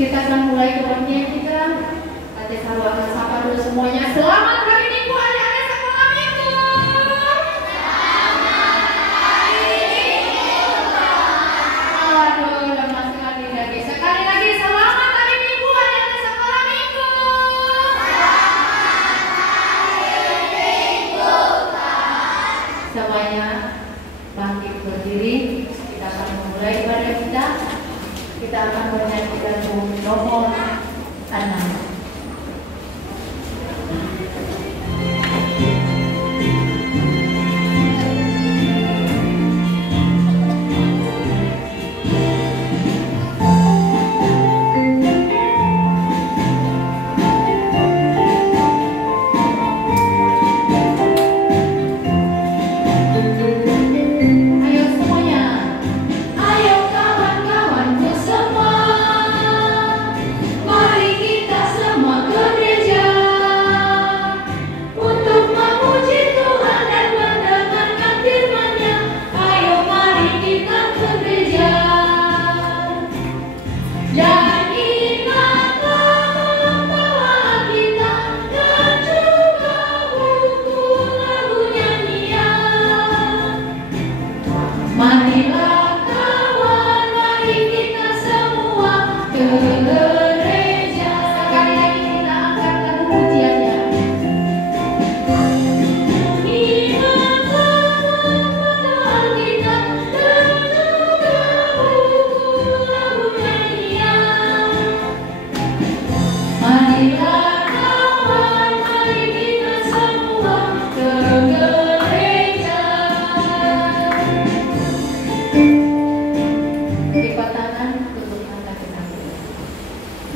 Kita akan mulai kebagian kita. Ate Saru akan sapa dulu semuanya. Selamat hari Minggu, adik-adik sekolah Minggu. Selamat hari Minggu. Waduh, lemas sekali lagi. Sekali lagi, selamat hari Minggu, adik-adik sekolah Minggu. Selamat hari Minggu. Semuanya bangkit berdiri. Kita akan memulai ibadah kita. Kita akan menyanyikan nomor 6.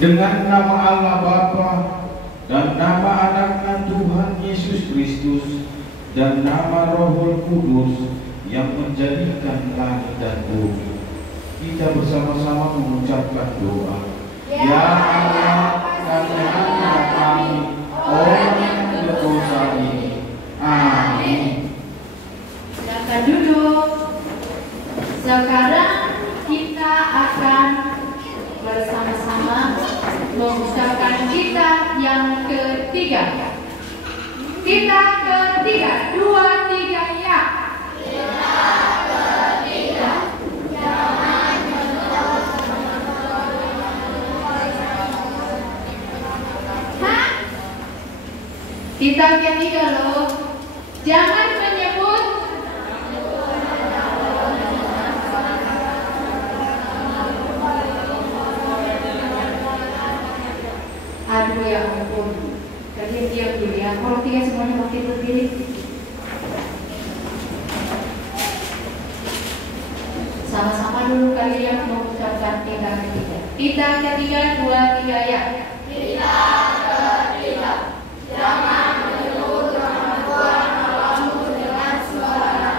Dengan nama Allah Bapa dan nama Anaknya Tuhan Yesus Kristus dan nama Roh Kudus yang menjadikan langit dan bumi, kita bersama-sama mengucapkan doa. Ya Allah, kasihilah kami orang yang berdosa ini. Amin. Silakan duduk. Sekarang kita akan bersama-sama mengucapkan kita yang ketiga. Kita ketiga, 2, 3, ya. Kita ketiga. Jangan menolak. Hah? Kita ketiga loh. Jangan menyebut aduh ya ampun. Kalian diam dulu ya. Kalau tiga semuanya makin berdiri. Sama-sama dulu kalian mengucapkan kita ketiga. Kita ketiga, 2, 3, ya. Kita ketiga. Jangan menyebut nama Tuhan Allahmu dengan sembarangan.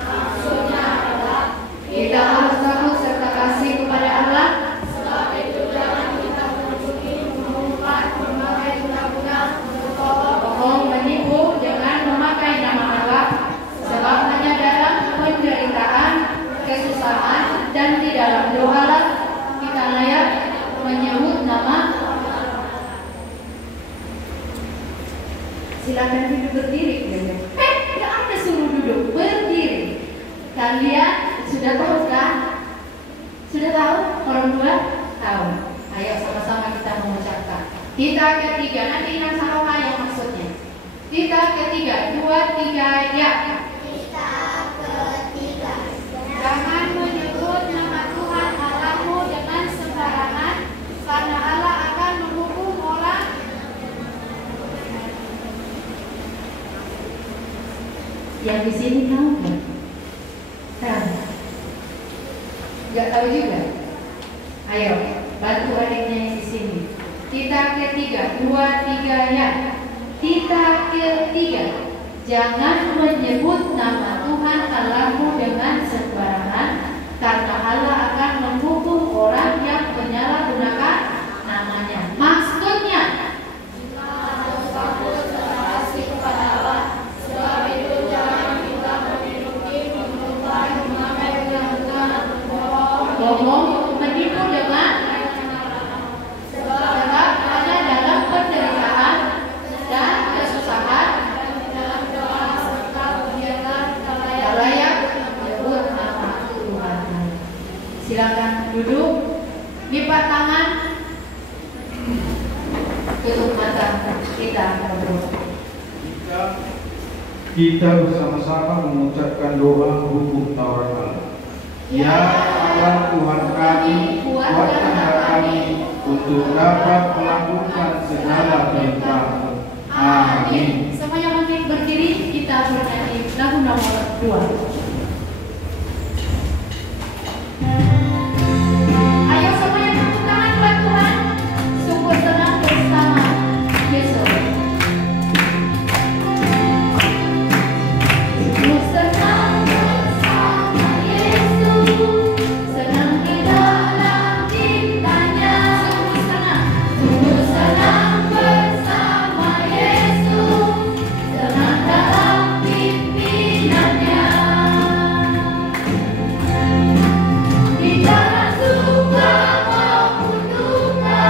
Maksudnya adalah kita harus takut serta kasih kepada Allah. Sebab itu jangan kita mengumpat memakai guna-guna bohong, menipu dengan memakai nama Allah. Sebab hanya dalam penderitaan, kesusahan, dan di dalam doa kita layak menyebut nama. Silakan duduk berdiri. Tidak ada suruh duduk, berdiri. Kalian sudah tahu kan? Sudah tahu? Orang tua tahu. Ayo sama-sama kita mengucapkan. Kita ketiga. Nanti ingat sama yang maksudnya. Kita ketiga, 2, 3, ya. Kita ketiga. Jangan menyebut nama Tuhan Allahmu dengan sembarangan, karena Allah akan menghukum orang. Yang di sini tahu nggak? Tahu? Nggak tahu juga? Ayo, bantu adiknya yang di sini. Kita ketiga, 2, 3, ya. Kita ketiga. Jangan menyebut nama Tuhan Allahmu dengan sembarangan, karena Allah akan menghukum orang yang menyalahgunakan namanya. Maksudnya, kita harus takut dan kasih kepada Allah. Sebab itu jangan kita duduk, lipat tangan, tutup mata, kita berdoa. Kita bersama-sama mengucapkan doa hukum Taurat Allah. Ya Allah Tuhan kami, kuatkanlah kami untuk dapat melakukan segala perintah-Mu. Amin. Semuanya bangkit berdiri, kita bernyanyi lagu nomor 2. Ayo semuanya tepuk tangan buat Tuhan. Sungguh senang bersama Yesus. Sungguh senang bersama Yesus, senang di dalam cintanya. Sungguh senang bersama Yesus, senang dalam pimpinannya. Di jalan suka maupun duka,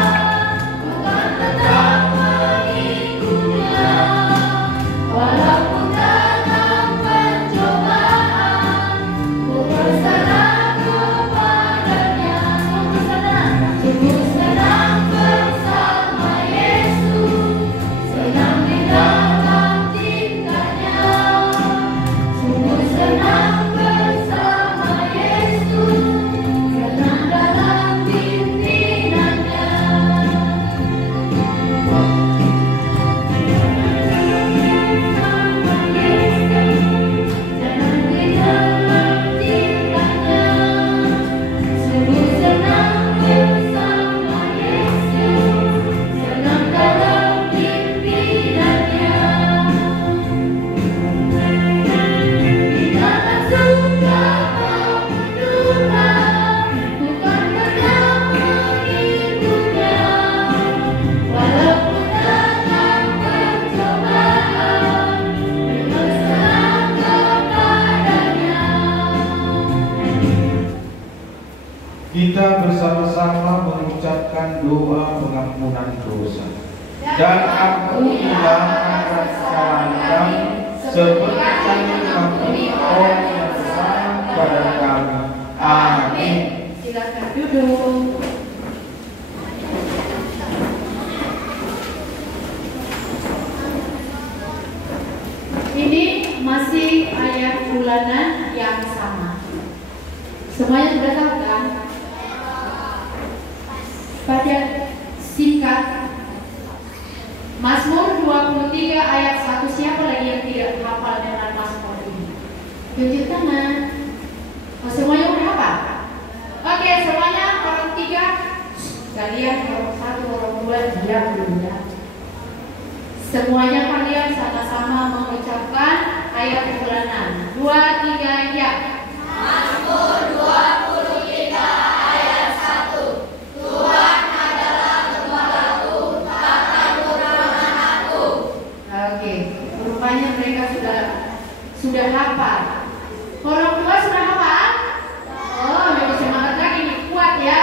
bukan tetap mengikutnya. Walaupun dalam pencobaan, ku berserah kepadanya. Sungguh senang bersama Yesus, senang di dalam cintanya. Sungguh senang bersama Yesus, senang dalam pimpinannya. Senang di dalam cintanya. Sungguh senang bersama Yesus, senang dalam pimpinannya. Di dalam suka maupun duka, bukan tetap mengikutnya. Walaupun dalam pencobaan, berserah kepadanya. Kita bersama-sama mengucapkan doa pengampunan dosa. Dan ampunilah atas kesalahan kami, seperti mengampuni orang yang bersalah kepada kami. Amin. Silakan duduk. Ini masih ayat bulanan yang sama. Semuanya sudah tahu kan? Pada singkat, Mazmur 23 ayat 1. Siapa lagi yang tidak hafal dengan Mazmur ini? Tunjuk tangan. Oh, semuanya udah hafal? Oke, semuanya orang 3. Kalian orang 1, orang 2, diam dulu ya. Semuanya kalian sama-sama mengucapkan ayat bulanan. 2, 3, ya. Mazmur 23 ayat 1. Tuhan adalah gembalaku, takkan kekurangan aku. Oke, rupanya mereka sudah hafal. Orang tua sudah hafal? Oh, lebih semangat lagi nih, kuat ya.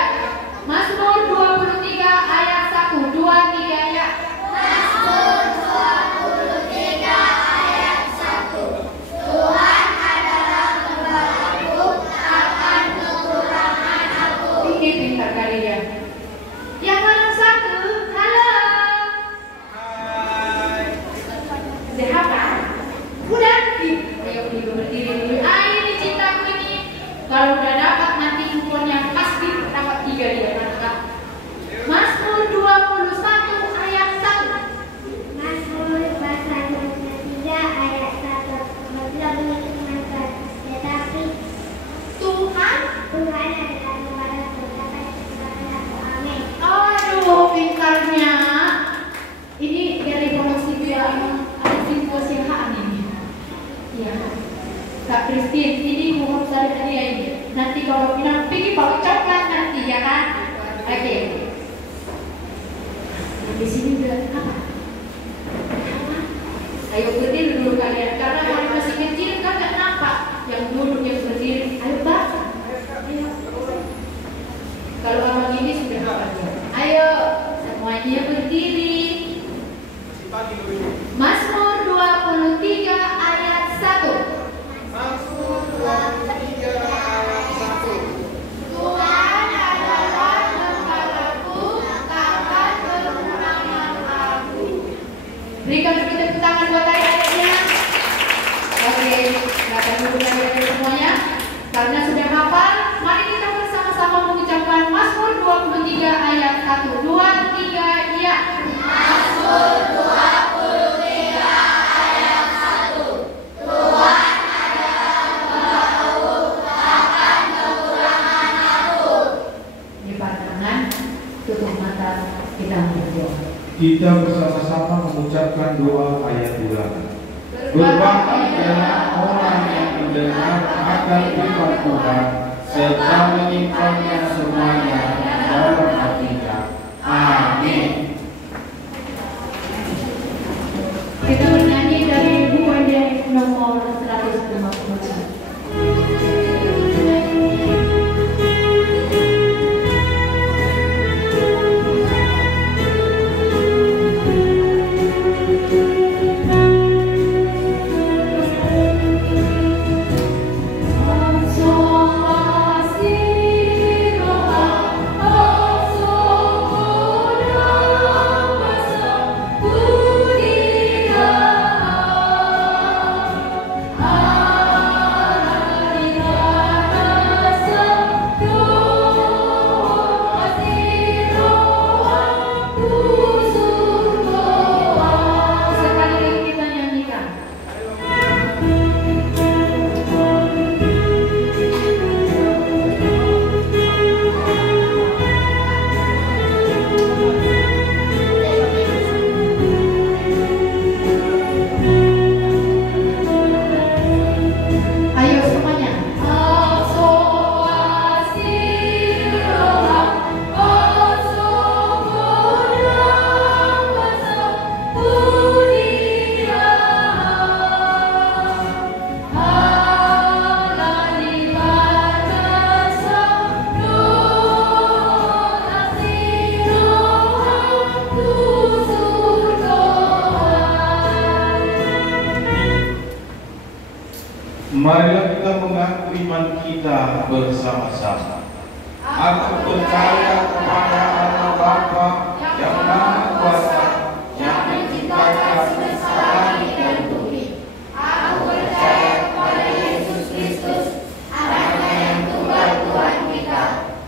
Mazmur 23 ayat 1, 2, 3, ya. Mazmur 23 ayat 1. Tuhan adalah gembalaku, takkan kekurangan aku. Ini pintar kalian. Yang mana satu? Halo. Sudah hafal? Udah? Ayo ibu berdiri dulu. Ini cintaku ini. Kalau udah dapat nanti kuponnya pasti dapat 3 dia. Mantap. Mazmur 21 ayat 1. Mazmur pasal 23 ayat 1. Apabila bunyi firman, tetapi Tuhan. Tuhan adalah gembalaku, takkan kekurangan aku. Amin. Aduh, pintarnya. Ini dari Pondok Situ yang ada simposiaan ini. Iya. Kak Christine, ini mohon saya hadiah ini. Nanti kalau bilang pergi bawa coklat nanti ya kan? Oke. Di sini udah apa? Ayo berdiri dulu kalian, karena kalau masih kecil kan nggak nampak yang duduk yang berdiri. Ayo Pak. Kalau abang ini sudah apa? Ayo semuanya berdiri. Mazmur 23 ayat 1. Mazmur 23 ayat 1. Tuhan Oke, silakan duduk lagi semuanya. Karena sudah hafal, mari kita bersama-sama mengucapkan Mazmur 23 ayat 1, 2, 3, ya. Mazmur 23 ayat 1. Tuhan adalah pembaharu, takkan kekurangan aku. Lipat tangan, tutup mata, kita berdoa. Kita bersama-sama mengucapkan doa ayat bulan. Berbahagialah orang yang mendengar akan firman Tuhan serta menyimpannya semuanya dalam hatinya. Amin. Kita bernyanyi dari UND nomor 150. Marilah kita mengaku iman kita bersama-sama. Aku percaya kepada Allah Bapa yang Maha Kuasa, yang menciptakan semesta langit dan bumi. Aku percaya kepada Yesus Kristus, anaknya yang tunggal Tuhan kita,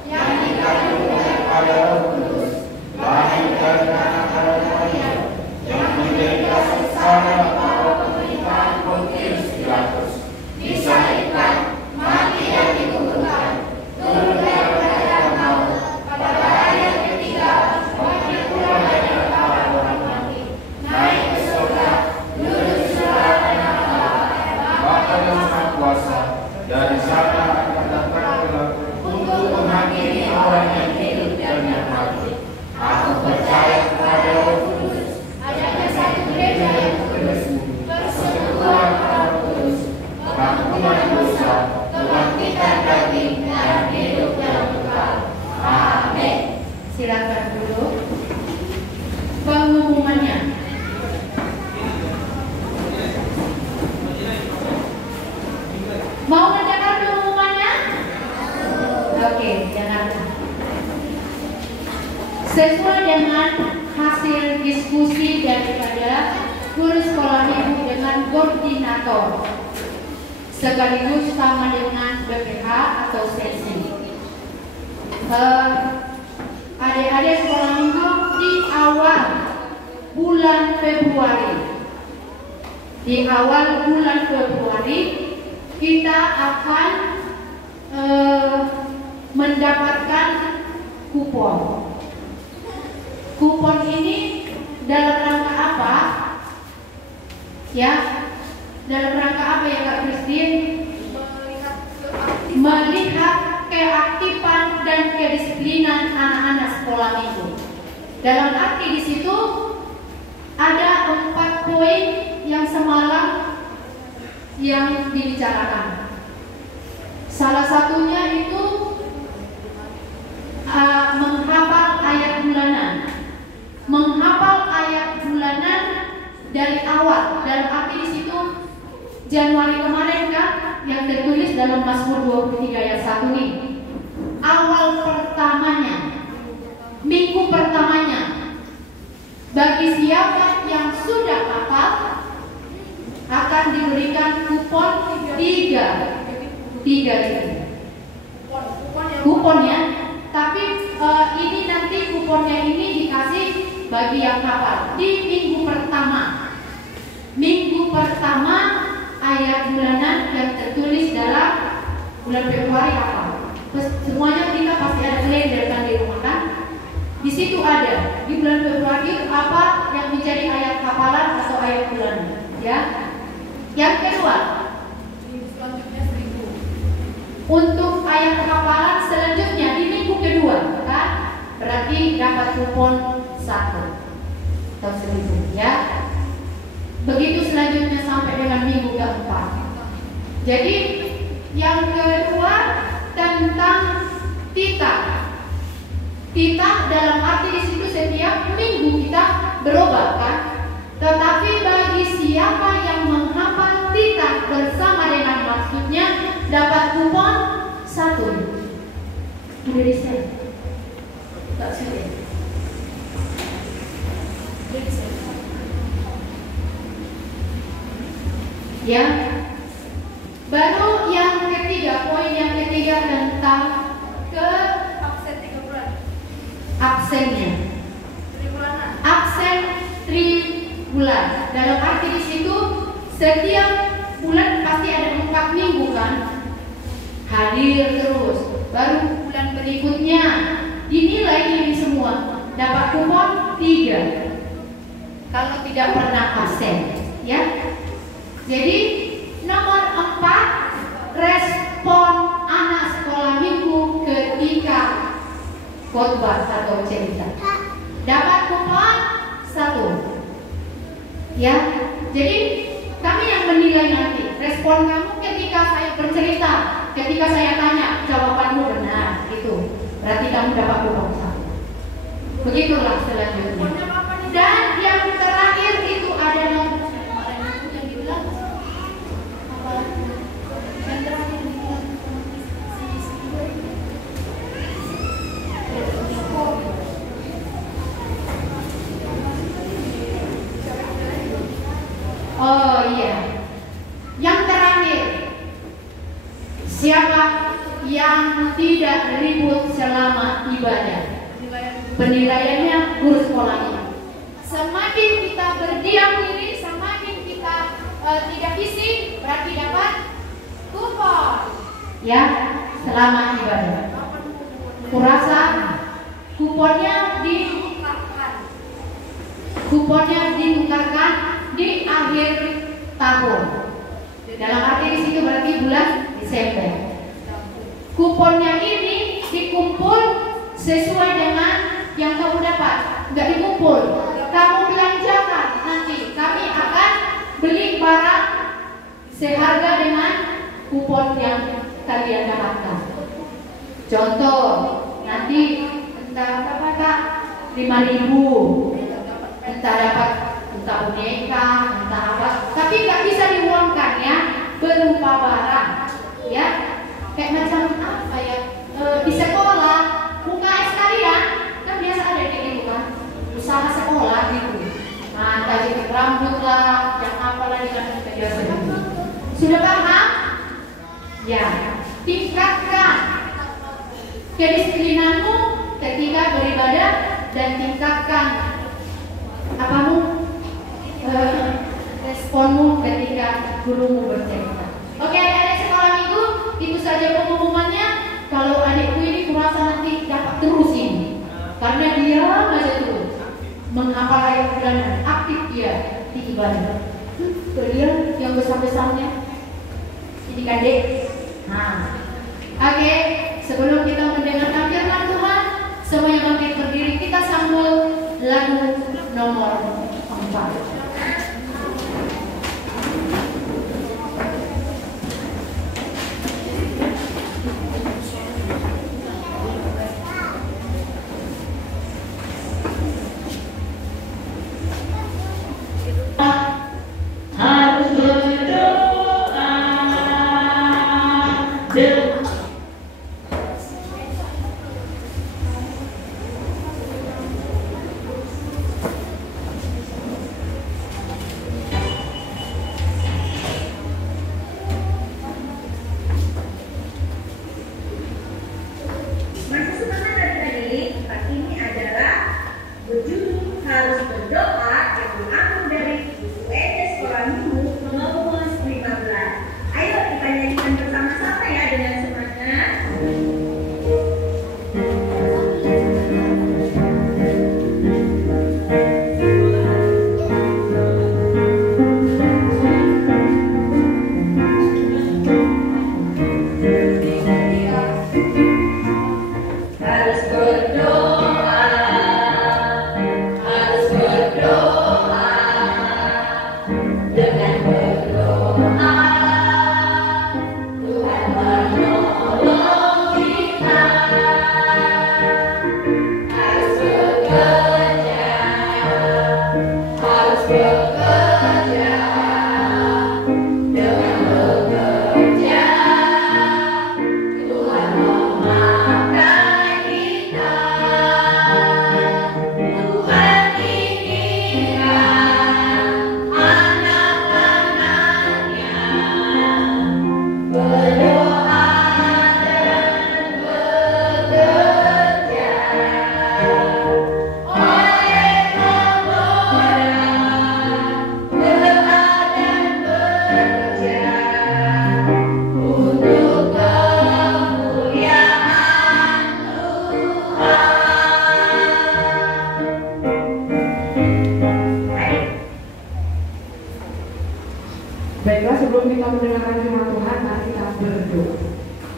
yang dikandung daripada Roh Kudus, lahir dari anak Maria, yang menderita sengsara bawah pemerintahan Pontius Pilatus, disalibkan, mati dan dikuburkan, turun daripada maut, pada hari yang ketiga bangkit pula dari antara orang mati, naik ke surga, duduk di sebelah kanan Allah Bapa yang Maha Kuasa, dari sana akan datang kelak untuk menghakimi orang yang hidup dan yang mati. Aku percaya kepada Roh Kudus, adanya satu gereja yang kudus, persekutuan Roh Kudus, pengampunan dosa, kebangkitan daging, dan hidup yang kekal. Amin. Silakan duduk. Pengumumannya. Mau mendengar pengumumannya? Oke, dengarkan. Sesuai dengan hasil diskusi daripada guru sekolah ibu dengan koordinator, sekaligus sama dengan BPH atau sesi. Adik-adik sekolah minggu di awal bulan Februari. Di awal bulan Februari kita akan mendapatkan kupon. Kupon ini dalam rangka apa? Ya, dalam rangka apa ya Kak Christine? Melihat keaktifan dan kedisiplinan anak-anak sekolah minggu. Dalam arti di situ ada 4 poin yang semalam yang dibicarakan. Salah satunya itu menghafal ayat bulanan. Menghafal ayat bulanan dari awal. Dalam arti di situ Januari kemarin kan yang tertulis dalam Mazmur 23 ayat 1 nih. Awal pertamanya, minggu pertamanya. Bagi siapa yang sudah hafal akan diberikan kupon tiga itu kuponnya. Tapi ini nanti kuponnya ini dikasih bagi yang hafal di minggu pertama ayat bulanan yang tertulis dalam bulan Februari apa. Semuanya kita pasti ada kalender kan di rumah kan. Di situ ada di bulan Februari apa yang menjadi ayat hafalan atau ayat bulanan, ya. Yang kedua, untuk ayat hafalan selanjutnya di minggu kedua, kan? Berarti dapat kupon 1 atau 1.000, ya. Begitu selanjutnya sampai dengan minggu keempat. Jadi yang kedua tentang titah. Titah dalam arti di situ setiap minggu kita berubah, kan? Tetapi bagi siapa yang menghafal titah bersama dengan maksudnya dapat kupon 1. Udah di-share? Tak share. Ya. Baru yang ketiga, poin yang ketiga tentang absen 3 bulan. absennya. Absen 3 bulan. Dalam arti di situ setiap bulan pasti ada 4 minggu kan? Hadir terus. Baru bulan berikutnya dinilai ini semua dapat kupon 3. Kalau tidak pernah absen, ya. Jadi nomor 4, respon anak sekolah minggu ketika khotbah atau cerita dapat kupon 1. Ya, jadi kami yang menilai nanti respon kamu ketika saya bercerita, ketika saya tanya jawabanmu benar, itu berarti kamu dapat kupon 1. Begitulah selanjutnya. Dan yang terakhir itu ada nomor yang dibilang apa? Yang terakhir dibilang oh iya. Yang terakhir, siapa yang tidak ribut selama ibadah? Penilaiannya guru sekolahnya. Semakin kita berdiam diri, semakin kita tidak isi, berarti dapat kupon. Ya, selama ibadah. Kurasa kuponnya ditukarkan di akhir tahun. Dalam arti di situ berarti bulan Desember. Kuponnya ini dikumpul sesuai dengan yang kamu dapat. Nggak dikumpul, kamu belanjakan. Nanti kami akan beli barang seharga dengan kupon yang kalian dapatkan. Contoh, nanti entah berapa Kak, 5.000, entah dapat entah boneka, entah apa, tapi nggak bisa diuangkan ya, berupa barang, ya, kayak macam apa ya, di sekolah, UKS kalian, kan biasa ada kayak gitu kan, usaha sekolah gitu, nah entah jadi rambut lah, yang apalah di kan biasa gitu. Sudah paham? Ya, tingkatkan kedisiplinanmu ketika beribadah dan tingkatkan responmu ketika gurumu bercerita. Oke, adik-adik sekolah minggu, itu saja pengumumannya. Kalau adikku ini kurasa nanti dapat terus ini, karena dia aja terus menghafal ayat bulanan, aktif dia di ibadah. Dia yang besar-besarnya ini kan dek. Nah, oke, sebelum kita mendengarkan firman Tuhan, semuanya bangkit berdiri, kita sambut lagu nomor 4.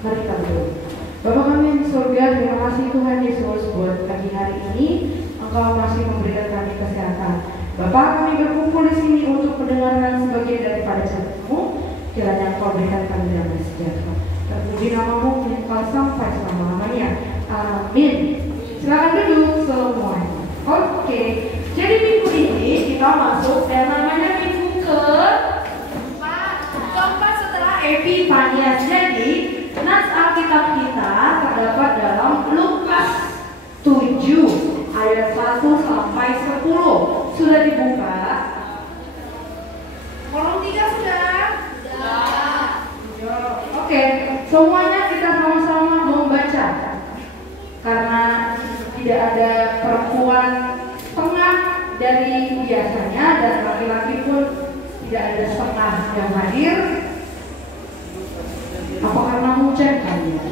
Mari kita berdoa. Bapa kami yang di surga, terima kasih Tuhan Yesus buat pagi hari ini Engkau masih memberikan kami kesehatan. Bapa, kami berkumpul di sini untuk mendengarkan sebagian daripada cerita-Mu. Kiranya Engkau berikan kami damai sejahtera. Terpuji nama-Mu kekal sampai selama-lamanya. Amin. Silakan duduk semuanya. Oke, jadi minggu ini kita masuk yang namanya minggu keempat setelah Epifanias. Jadi nas Alkitab kita terdapat dalam Lukas 7 ayat 1 sampai 10. Sudah dibuka? Kolom 3 sudah? Oke, semuanya kita sama-sama membaca. Karena tidak ada perempuan setengah dari biasanya dan laki-laki pun tidak ada setengah yang hadir. Apa karena hujan kali ya?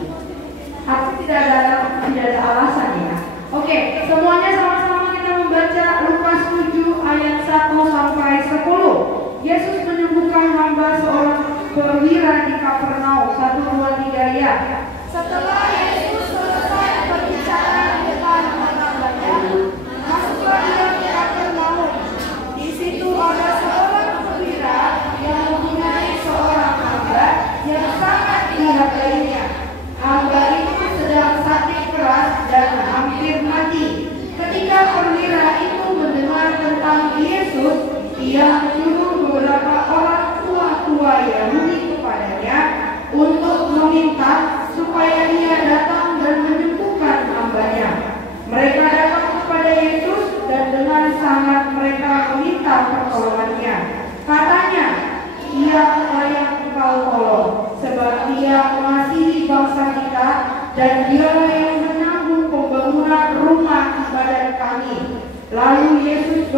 Atau tidak ada alasan ya? Oke, semuanya sama-sama kita membaca Lukas 7 ayat 1 sampai 10. Yesus menyembuhkan hamba seorang perwira di Kapernaum. 1, 2, 3 ya. Setelah Yesus selesai berbicara di depan orang banyak, masuklah ia ke Kapernaum. Di situ ada seorang perwira yang mempunyai seorang hamba yang sangat dihargainya. Hamba itu sedang sakit keras dan hampir mati. Ketika perwira itu mendengar tentang Yesus, ia menyuruh beberapa orang tua Yahudi kepadanya untuk meminta supaya ia datang dan menyembuhkan hambanya. Mereka datang kepada Yesus dan dengan sangat mereka meminta pertolongannya. Katanya, ia layak engkau tolong, sebab ia mengasihi bangsa kita dan dialah yang menanggung pembangunan rumah ibadat kami. Lalu Yesus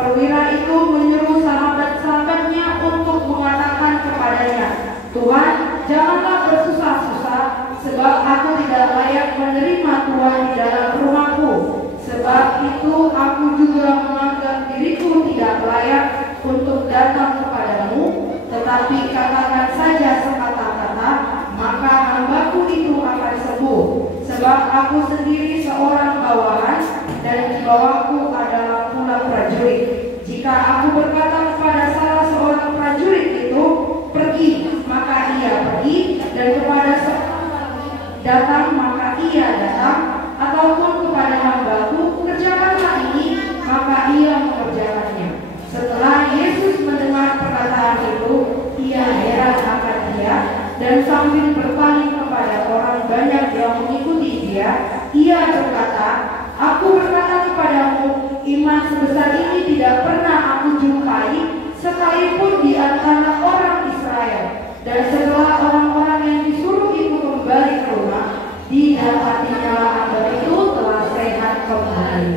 Perwira itu menyuruh sahabat-sahabatnya untuk mengatakan kepadanya, Tuhan, janganlah bersusah-susah, sebab aku tidak layak menerima Tuhan di dalam rumahku. Sebab itu aku juga menganggap diriku tidak layak untuk datang kepadamu, tetapi katakan saja sekata-kata, maka hambaku itu akan sembuh. Sebab aku sendiri seorang bawahan, dan di bawahku adalah pula prajurit. Jika aku berkata kepada salah seorang prajurit itu, pergi, maka ia pergi, dan kepada seorang datang, maka ia datang, ataupun kepada hambaku, kerjakanlah ini, maka ia mengerjakannya. Setelah Yesus mendengar perkataan itu, ia heran akan dia, dan sambil berpaling kepada orang banyak yang mengikuti dia, ia berkata, aku berkata kepadamu, iman sebesar ini tidak pernah aku jumpai, sekalipun di antara orang Israel. Dan setelah orang-orang yang disuruh itu kembali ke rumah, didapatinya hamba itu telah sehat kembali.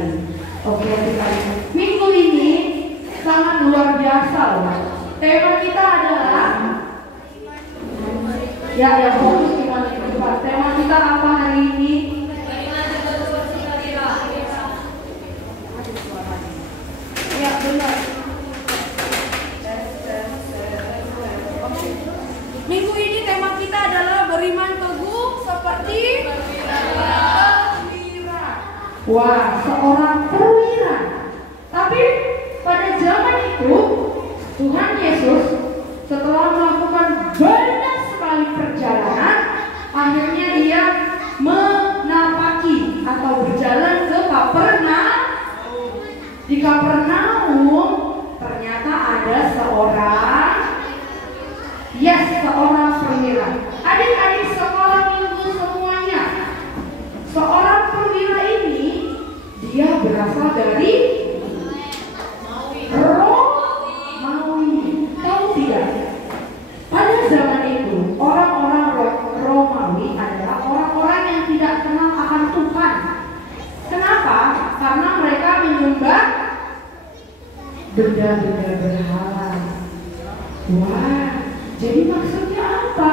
Oke, minggu ini sangat luar biasa loh. Tema kita adalah yang fokus iman kehidupan. Tema kita apa hari ini? Ya benar. Minggu ini tema kita adalah beriman teguh seperti perwira. Wah, seorang perwira. Tapi pada zaman itu Tuhan Yesus setelah melakukan banyak sekali perjalanan, akhirnya ia menapaki atau berjalan ke Kapernaum. Di Kapernaum ternyata ada seorang perwira. Adik-adik sekolah minggu semuanya, seorang perwira ini dia berasal dari Romawi. Tahu tidak? Pada zaman itu orang-orang Romawi adalah orang-orang yang tidak kenal akan Tuhan. Kenapa? Karena mereka menyembah benda-benda berhala. Wah, jadi maksudnya apa?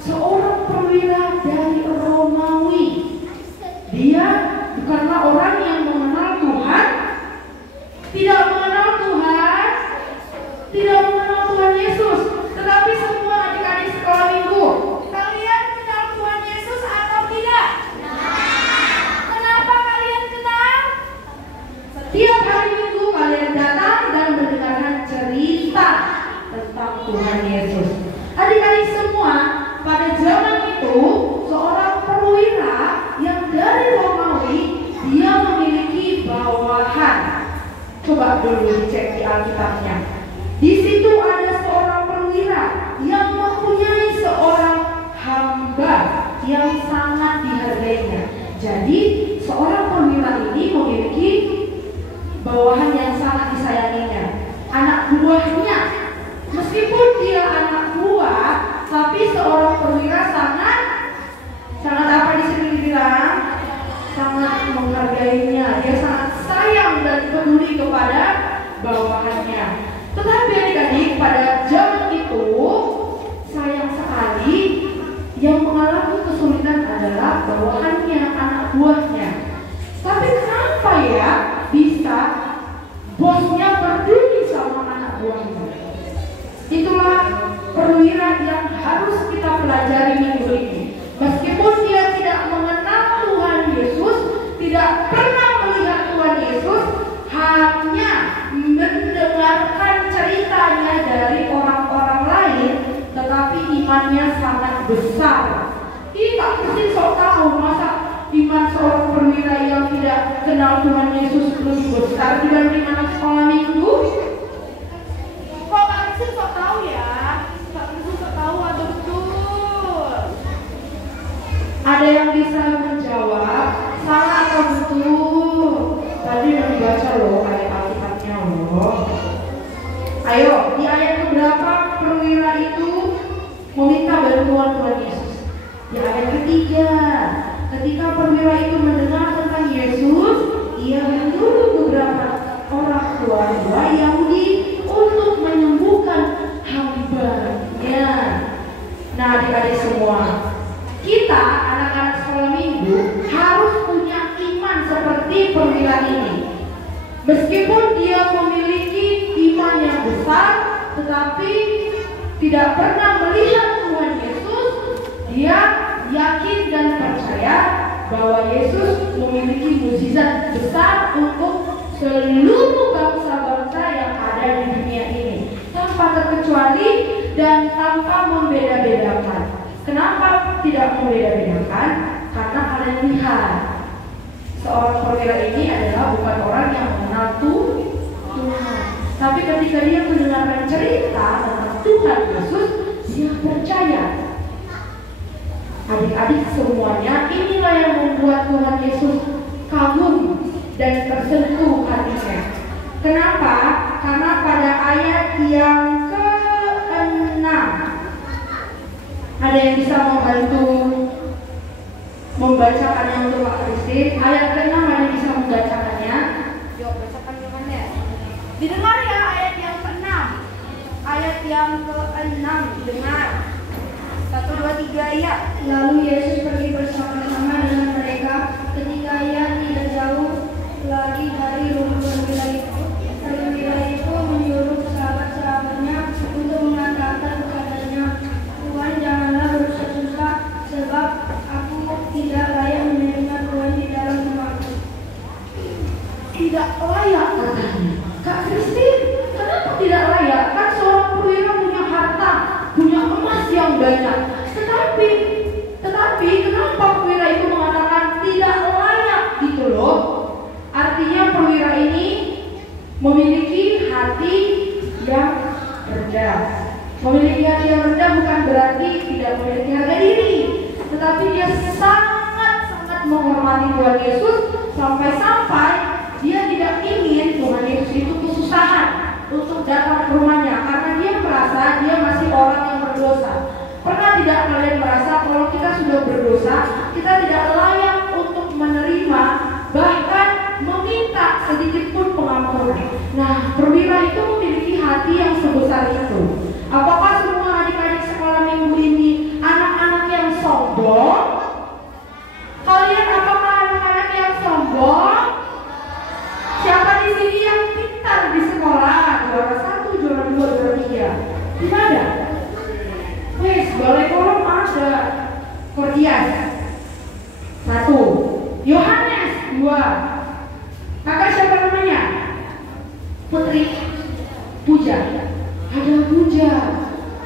Seorang perwira dari Romawi, dia bukanlah orang yang mengenal Tuhan, tidak mengenal Tuhan Yesus, tetapi semua Yesus. Adik-adik semua, pada zaman itu seorang perwira yang dari Romawi, dia memiliki bawahan. Coba dulu dicek di Alkitabnya. Di situ ada seorang perwira yang mempunyai seorang hamba yang sangat dihargainya. Jadi seorang perwira ini memiliki bawahan yang sangat disayanginya, anak buahnya. Meskipun dia anak buah, tapi seorang perwira sangat apa di sini dibilang? Sangat menghargainya. Dia sangat sayang dan peduli kepada bawahannya. Tetapi adik-adik, pada zaman itu sayang sekali yang mengalami kesulitan adalah bawahannya, anak buahnya. Tapi kenapa ya bisa bosnya peduli sama anak buahnya? Itulah perwira yang harus kita pelajari minggu ini. Meskipun dia tidak mengenal Tuhan Yesus, tidak pernah melihat Tuhan Yesus, hanya mendengarkan ceritanya dari orang-orang lain, tetapi imannya sangat besar. Kita pasti sok tahu masa iman seorang perwira yang tidak kenal Tuhan Yesus lebih besar dibanding anak sekolah minggu. Kok Kak Kristin sok tahu ya? Kak Kristin sok tahu atau betul? Ada yang bisa menjawab salah atau betul? Tadi udah dibaca loh ayat Alkitabnya loh. Ayo, di ayat keberapa perwira itu meminta bantuan Tuhan Yesus? Di ayat ketiga. Ketika perwira itu mendengar tentang Yesus, ia menyuruh beberapa orang tua Yahudi untuk menyembuhkan hambanya. Nah, adik-adik semua, kita anak-anak sekolah minggu harus punya iman seperti perwira ini. Meskipun dia memiliki iman yang besar, tetapi tidak pernah melihat Tuhan Yesus, dia yakin dan percaya bahwa Yesus memiliki mukjizat besar untuk seluruh bangsa-bangsa yang ada di dunia ini, tanpa terkecuali dan tanpa membeda-bedakan. Kenapa tidak membeda-bedakan? Karena kalian lihat, seorang perwira ini adalah bukan orang yang mengenal Tuhan. Tapi ketika dia mendengarkan cerita tentang Tuhan Yesus, dia percaya. Adik-adik semuanya, inilah yang membuat Tuhan Yesus kagum dan tersentuh hatinya. Kenapa? Karena pada ayat yang ke-6, ada yang bisa membacakannya untuk Kak Kristin? Ayat ke-6 ada yang bisa membacakannya? Yuk, bacakan ya. Didengar ya ayat yang ke-6. Ayat yang ke-6 didengar. 1, 2, 3 ya. Lalu Yesus pergi bersama-sama dengan mereka. Ketika ia tidak jauh lagi dari rumah perwira itu, perwira itu menyuruh sahabat-sahabatnya untuk mengatakan kepadanya, Tuhan, janganlah bersusah-susah, sebab aku tidak layak menerima Tuhan di dalam rumahku. Tidak layak katanya. Kak Kristin, kenapa tidak layak? Kan seorang perwira punya harta, punya emas yang banyak. Tetapi kenapa perwira itu mengatakan tidak layak gitu loh? Artinya perwira ini memiliki hati yang rendah. Memiliki hati yang rendah bukan berarti tidak memiliki harga diri, tetapi dia sangat menghormati Tuhan Yesus sampai-sampai dia tidak ingin Tuhan Yesus itu kesusahan untuk datang ke rumahnya, karena dia merasa dia masih orang yang berdosa. Pernah tidak kalian merasa kalau kita sudah berdosa, kita tidak layak untuk menerima, bahkan meminta sedikit pun pengampunan? Nah, perwira itu memiliki hati yang sebesar itu. Apakah semua adik-adik sekolah minggu ini anak-anak yang sombong? Kalian apakah anak-anak yang sombong? Siapa di sini yang pintar di sekolah? Juara 1, juara 2, juara 3? Tidak ada. Wes, balai kolom ada. Kordias 1, Yohanes 2. Kakak siapa namanya? Putri Puja. Ada Puja.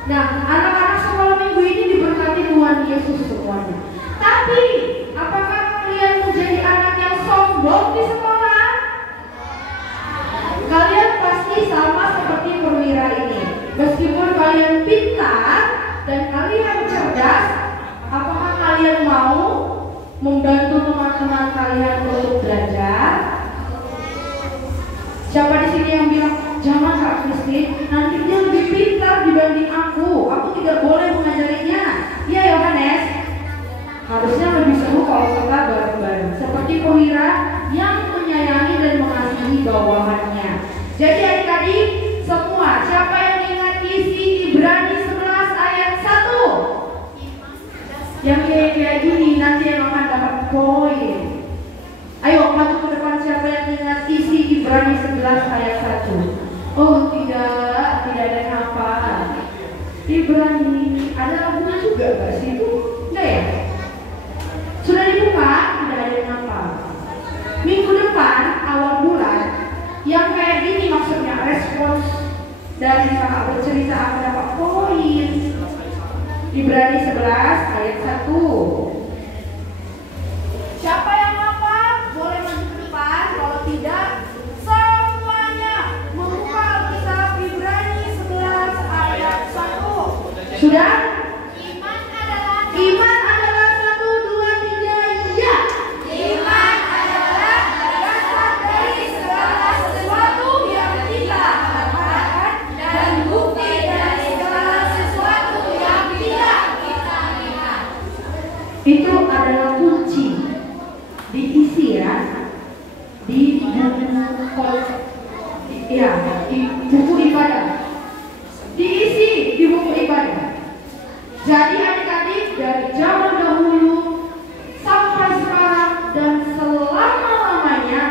Nah, anak-anak sekolah minggu ini diberkati Tuhan Yesus semuanya. Tapi, apakah kalian menjadi anak yang sombong di sekolah? Kalian pasti sama seperti perwira ini. Meskipun kalian pintar dan kalian cerdas, apakah kalian mau membantu teman-teman kalian untuk belajar? Siapa di sini yang bilang, jangan Kak Kristi, nanti dia lebih pintar dibanding aku tidak boleh mengajarinya. Iya Yohanes, harusnya lebih seru kalau kita bareng-bareng seperti perwira yang menyayangi dan mengasihi bawahannya. Jadi adik-adik semua, siapa yang ingat isi Ibrani 11 ayat 1? Yang kayak gini nanti yang akan dapat poin. Ayo maju ke depan, siapa yang ingat isi Ibrani 11 ayat 1? Oh tidak ada yang hafal. Ibrani, ada lagunya juga gak sih itu? Enggak ya? Sudah dibuka, tidak ada yang hafal. Minggu depan, awal bulan, yang kayak gini maksudnya respons dari kakak bercerita akan dapat poin. Ibrani 11 ayat 1. Siapa yang hafal? Boleh maju ke depan. Kalau tidak, semuanya membuka Alkitab Ibrani 11 ayat 1. Sudah? Iman adalah 1, 2, 3, ya. Iman adalah dasar dari segala sesuatu yang kita harapkan dan bukti dari segala sesuatu yang tidak kita lihat. Itu adalah kunci. Diisi ya di buku ibadah, diisi di buku ibadah. Jadi adik-adik dari zaman dahulu sampai sekarang dan selama-lamanya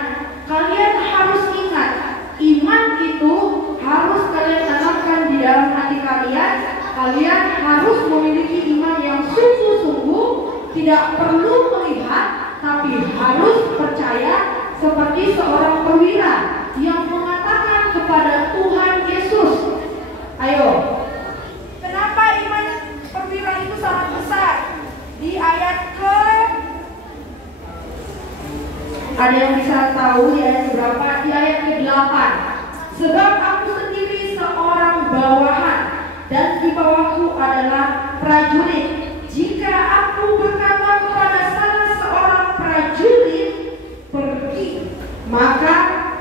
kalian harus ingat, iman itu harus kalian tanamkan di dalam hati kalian. Kalian harus memiliki iman yang sungguh-sungguh, tidak perlu melihat, tapi harus percaya seperti seorang perwira yang mengatakan kepada Tuhan Yesus. Ayo, kenapa iman perwira itu sangat besar? Di ayat ke, ada yang bisa tahu di ayat berapa? Di ayat ke-8. Sebab aku sendiri seorang bawahan dan di bawahku adalah prajurit. Jika aku berkata kepada salah seorang prajurit, pergi, maka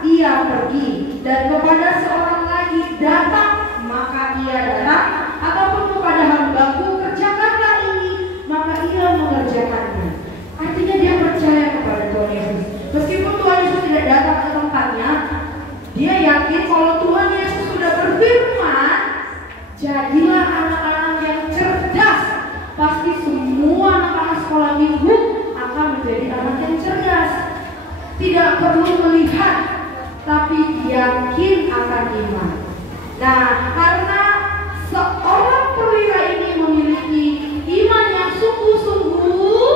ia pergi, dan kepada seorang lagi, datang, maka ia datang, ataupun kepada hambaku, kerjakanlah ini, maka ia mengerjakannya. Artinya dia percaya kepada Tuhan Yesus. Meskipun Tuhan Yesus tidak datang ke tempatnya, dia yakin kalau Tuhan Yesus sudah berfirman, jadilah anak-anak yang cerdas. Pasti semua anak-anak sekolah minggu akan menjadi anak yang cerdas. Tidak perlu melihat, tapi yakin akan iman. Nah, karena seorang perwira ini memiliki iman yang sungguh-sungguh,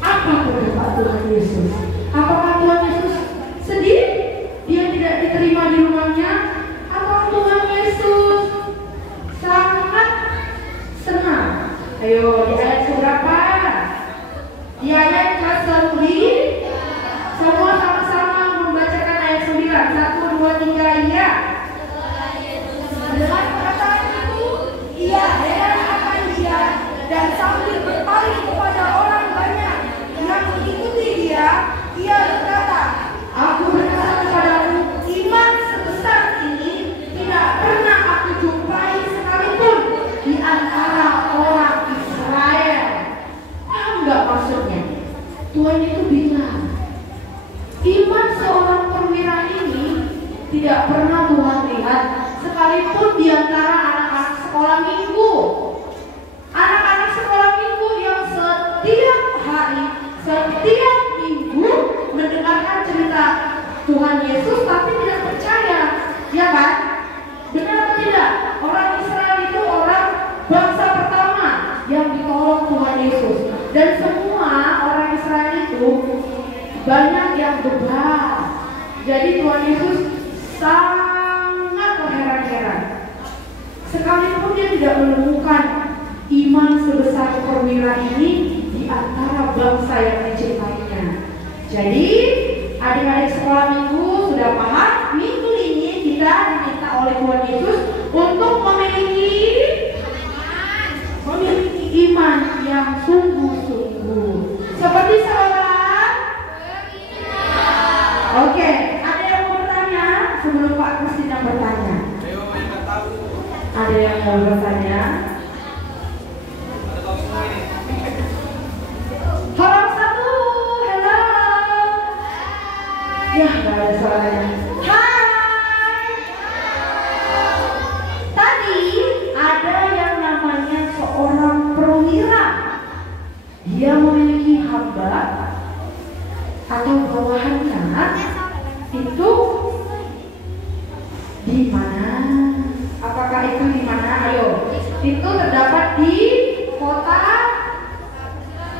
apa pendapat Tuhan Yesus? Apakah Tuhan Yesus sedih? Dia tidak diterima di rumahnya? Atau Tuhan Yesus sangat senang? Ayo, di ayat berapa? Di ayat ke-9. Semua sama-sama membacakan ayat 9. 1, 2, 3, ya. Dengan perkataan itu, ia heran akan dia dan sambil berpaling kepada orang banyak yang mengikuti dia, ia berkata, aku berkata kepadamu, iman sebesar ini tidak pernah aku jumpai sekalipun di antara orang Israel. Paham nggak maksudnya? Tuhan itu bilang, iman seorang perwira ini tidak pernah Tuhan lihat sekalipun di antara anak-anak sekolah minggu. Anak-anak sekolah minggu yang setiap hari, setiap minggu mendengarkan cerita Tuhan Yesus tapi tidak percaya, ya kan? Benar atau tidak? Orang Israel itu orang bangsa pertama yang ditolong Tuhan Yesus. Dan semua orang Israel itu banyak yang bebal. Jadi Tuhan Yesus sangat terheran-heran. Sekalipun dia tidak menemukan iman sebesar perwira ini di antara bangsa yang dicintainya. Jadi adik-adik sekolah minggu sudah paham, minggu ini kita diminta oleh Tuhan Yesus untuk memiliki iman yang sungguh-sungguh. Seperti seorang Oke, ada yang mau bertanya sebelum Pak Kristina bertanya? Ada yang mau bertanya? Orang satu, hello. Ya, nggak ada suaranya. Hai. Tadi ada yang namanya seorang perwira. Dia memiliki hamba atau bawahannya. Itu di mana? Apakah itu di mana? Ayo. Itu terdapat di kota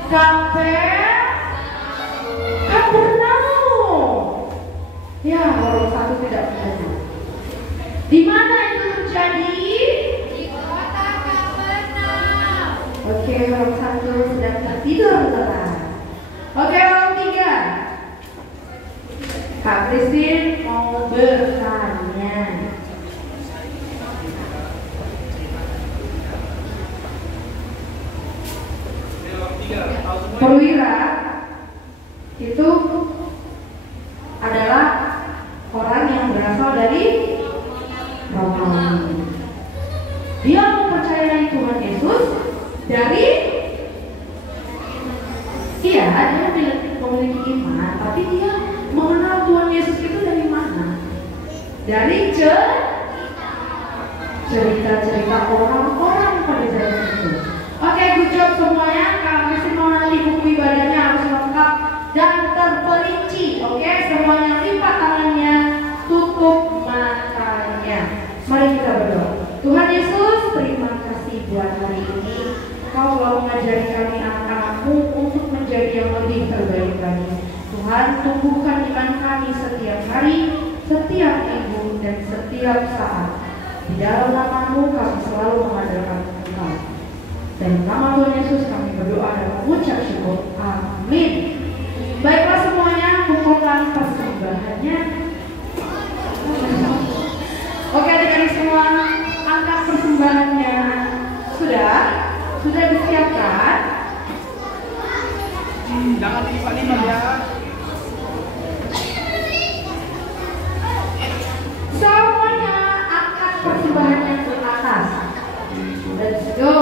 Kapernaum. Ya, orang satu tidak bertanya. Di mana itu terjadi? Di kota Kapernaum. Oke, orang satu sedang tertidur tenang. Oke, orang tiga. Kak Kristin mau bertanya. Perwira itu adalah orang yang berasal dari Romawi. Dia mempercayai Tuhan Yesus dari dia memiliki iman, tapi dia mengenal Tuhan Yesus itu dari mana? Dari cerita-cerita orang-orang pada zaman itu. Oke, good job semuanya. Kalau mesti mau nanti buku ibadahnya harus lengkap dan terperinci. Oke, semuanya lipat tangannya, tutup matanya. Mari kita berdoa. Tuhan Yesus, terima kasih buat hari ini. Kau telah mengajari kami anak-anakmu untuk menjadi yang lebih terbaik lagi. Tuhan, tumbuhkan iman kami setiap hari, setiap minggu, dan setiap saat. Di dalam nama-Mu kami selalu mengandalkan Engkau. Dan nama Tuhan Yesus kami berdoa dan mengucap syukur. Amin. Baiklah semuanya, kumpulkan persembahannya. Oke adik-adik semua, angkat persembahannya. Sudah disiapkan? Jangan lipat-lipat ya. Semuanya angkat persembahannya ke atas. Let's go.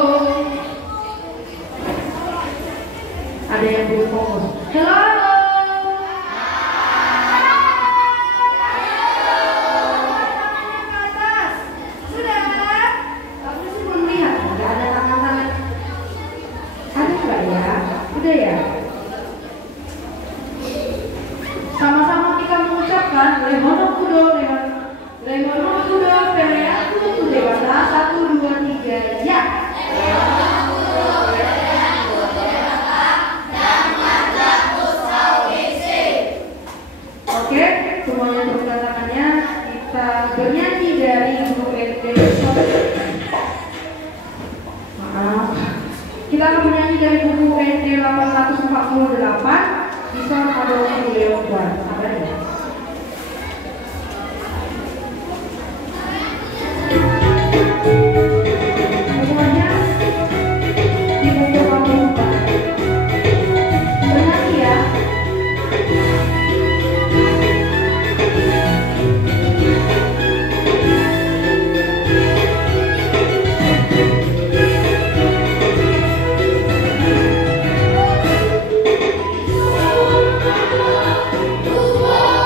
Ada yang belum fokus. Hello. Udah ya? Sama-sama kita mengucapkan Lehono Kudo, Pereatu Kudo dewasa 1, 2, 3, ya. Oke, semuanya tepuk tangannya. Kita bernyanyi dari grup NT. Maaf. Kita akan menyanyi dari buku NT 848 Bisa Adolfo Leopold. Apa ya? Semuanya di buku 84. Bernyanyi ya. Tuhan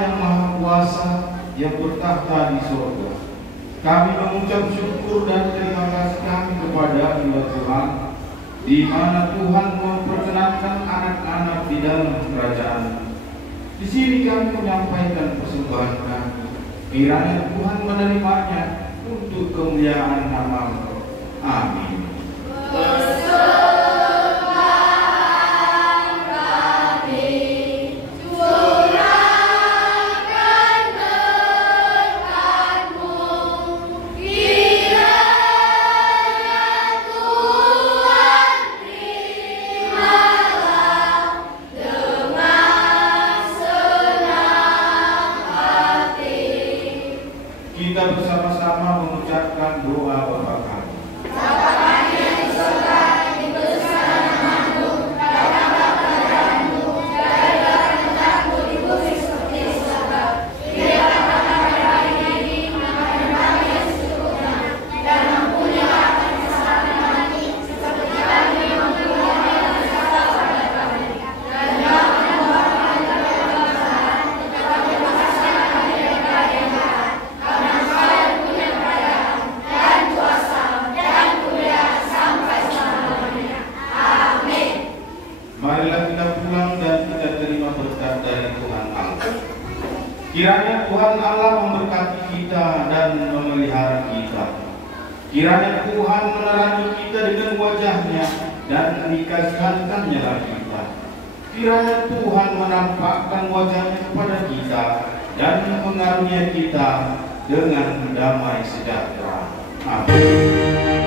yang Maha Kuasa yang bertahta di surga, kami mengucap syukur dan terima kasih kami kepada Tuhan, di mana Tuhan memperkenankan anak-anak di dalam kerajaan. Di sini kami menyampaikan persembahan kami, kiranya Tuhan menerimanya untuk kemuliaan nama-Mu. Amin. Kita bersama-sama mengucapkan doa Bapa kami. Marilah kita pulang dan kita terima berkat dari Tuhan Allah. Kiranya Tuhan Allah memberkati kita dan memelihara kita. Kiranya Tuhan menerangi kita dengan wajahnya dan dikasihankannya lagi kita. Kiranya Tuhan menampakkan wajahnya kepada kita dan mengaruniai kita dengan damai sejahtera. Amin.